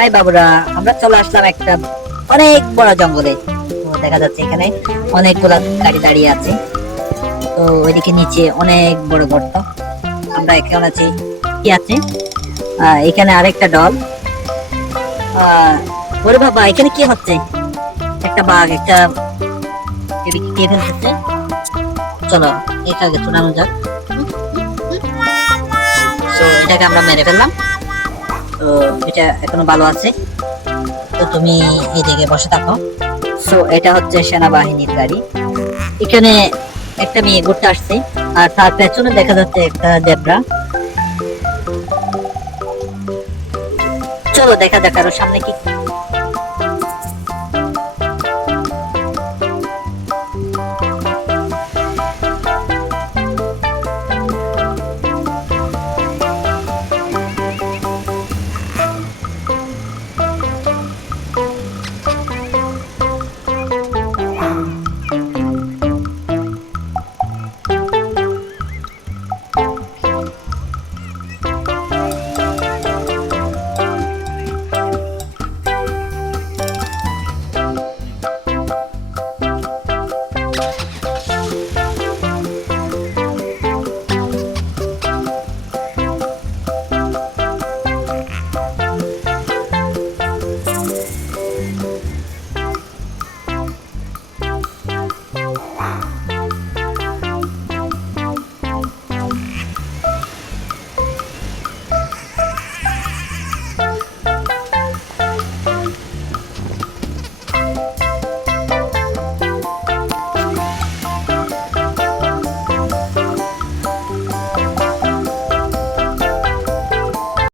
High বাবুরা, আমরা চলে আসলাম একটা অনেক বড় জঙ্গলে। তো দেখা যাচ্ছে এখানে অনেকগুলা গাড়ি দাঁড়িয়ে আছে। তো ওইদিকে নিচে অনেক বড় গর্ত। আমরা এখানে আছি, কি আছে এখানে আরেকটা দল। ওরে বাবা, এখানে কি হচ্ছে? একটা বাঘ একটা এদিকে কে ফেলতেছে। চলো এটাকে চড়ানো যাক। তো এটাকে আমরা মেরে ফেললাম। তো এটা এখনো ভালো আছে। তো তুমি এদিকে বসে থাকো। সো এটা হচ্ছে সেনাবাহিনীর গাড়ি। এখানে একটা মেয়ে ঘুরতে আসছে, আর তার পেছনে দেখা যাচ্ছে একটা জেব্রা। চলো দেখা যাক আরো সামনে কি